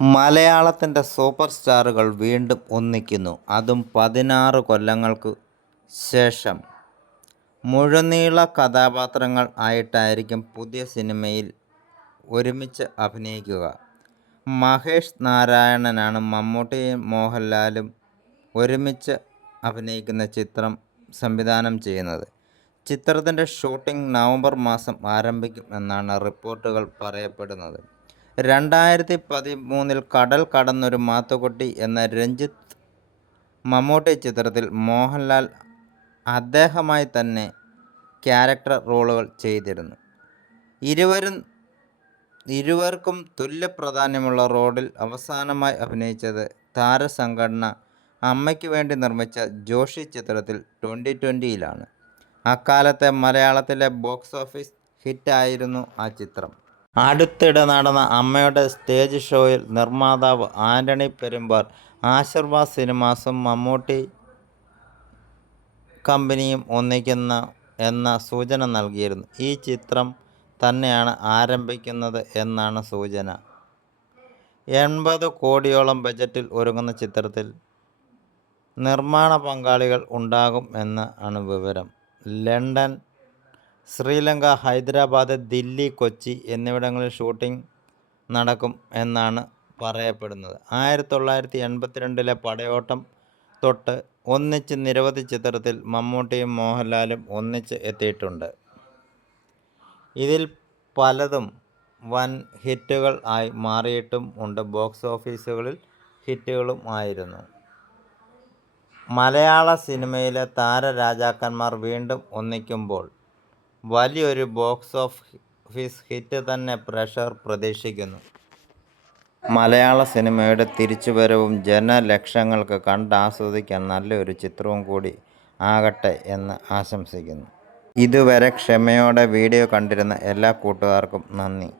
മലയാളത്തിന്റെ സൂപ്പർ സ്റ്റാറുകൾ വീണ്ടും ഒന്നിക്കുന്നു. അതും പതിനാറ് കൊല്ലങ്ങൾക്ക് ശേഷം. മുഴുനീള കഥാപാത്രങ്ങൾ ആയിട്ടായിരിക്കും പുതിയ സിനിമയിൽ ഒരുമിച്ച് അഭിനയിക്കുക. മഹേഷ് നാരായണനാണ് മമ്മൂട്ടിയും മോഹൻലാലും ഒരുമിച്ച് അഭിനയിക്കുന്ന ചിത്രം സംവിധാനം ചെയ്യുന്നത്. ചിത്രത്തിന്റെ ഷൂട്ടിംഗ് നവംബർ മാസം ആരംഭിക്കും എന്നാണ് റിപ്പോർട്ടുകൾ പറയപ്പെടുന്നത്. രണ്ടായിരത്തി പതിമൂന്നിൽ കടൽ കടന്നൊരു മാത്തുക്കുട്ടി എന്ന രഞ്ജിത്ത് മമ്മൂട്ടി ചിത്രത്തിൽ മോഹൻലാൽ അദ്ദേഹമായി തന്നെ ക്യാരക്ടർ റോളുകൾ ചെയ്തിരുന്നു. ഇരുവരും ഇരുവർക്കും തുല്യ പ്രാധാന്യമുള്ള റോളിൽ അവസാനമായി അഭിനയിച്ചത് താരസംഘടന അമ്മയ്ക്ക് വേണ്ടി നിർമ്മിച്ച ജോഷി ചിത്രത്തിൽ ട്വന്റി ട്വന്റിയിലാണ് അക്കാലത്തെ മലയാളത്തിലെ ബോക്സ് ഓഫീസ് ഹിറ്റായിരുന്നു ആ ചിത്രം. അടുത്തിടെ നടന്ന അമ്മയുടെ സ്റ്റേജ് ഷോയിൽ നിർമ്മാതാവ് ആന്റണി പെരുമ്പാർ ആശീർവാദ് സിനിമാസും മമ്മൂട്ടി കമ്പനിയും ഒന്നിക്കുന്ന എന്ന സൂചന നൽകിയിരുന്നു. ഈ ചിത്രം തന്നെയാണ് ആരംഭിക്കുന്നത് എന്നാണ് സൂചന. എൺപത് കോടിയോളം ബജറ്റിൽ ഒരുങ്ങുന്ന ചിത്രത്തിൽ നിർമ്മാണ പങ്കാളികൾ ഉണ്ടാകും എന്ന് ആണ് വിവരം. ലണ്ടൻ ശ്രീലങ്ക ഹൈദരാബാദ് ദില്ലി കൊച്ചി എന്നിവിടങ്ങളിൽ ഷൂട്ടിംഗ് നടക്കും എന്നാണ് പറയപ്പെടുന്നത്. ആയിരത്തി തൊള്ളായിരത്തി എൺപത്തിരണ്ടിലെ പടയോട്ടം തൊട്ട് ഒന്നിച്ച് നിരവധി ചിത്രത്തിൽ മമ്മൂട്ടിയും മോഹൻലാലും ഒന്നിച്ച് എത്തിയിട്ടുണ്ട്. ഇതിൽ പലതും വൻ ഹിറ്റുകൾ ആയി മാറിയിട്ടും ഉണ്ട്. ബോക്സ് ഓഫീസുകളിൽ ഹിറ്റുകളും ആയിരുന്നു. മലയാള സിനിമയിലെ താരരാജാക്കന്മാർ വീണ്ടും ഒന്നിക്കുമ്പോൾ വലിയൊരു ബോക്സ് ഓഫീസ് ഹിറ്റ് തന്നെ പ്രഷർ പ്രതീക്ഷിക്കുന്നു. മലയാള സിനിമയുടെ തിരിച്ചുവരവും ജനലക്ഷങ്ങൾക്ക് കണ്ടാസ്വദിക്കാൻ നല്ലൊരു ചിത്രവും കൂടി ആകട്ടെ എന്ന് ആശംസിക്കുന്നു. ഇതുവരെ ക്ഷമയോടെ വീഡിയോ കണ്ടിരുന്ന എല്ലാ കൂട്ടുകാർക്കും നന്ദി.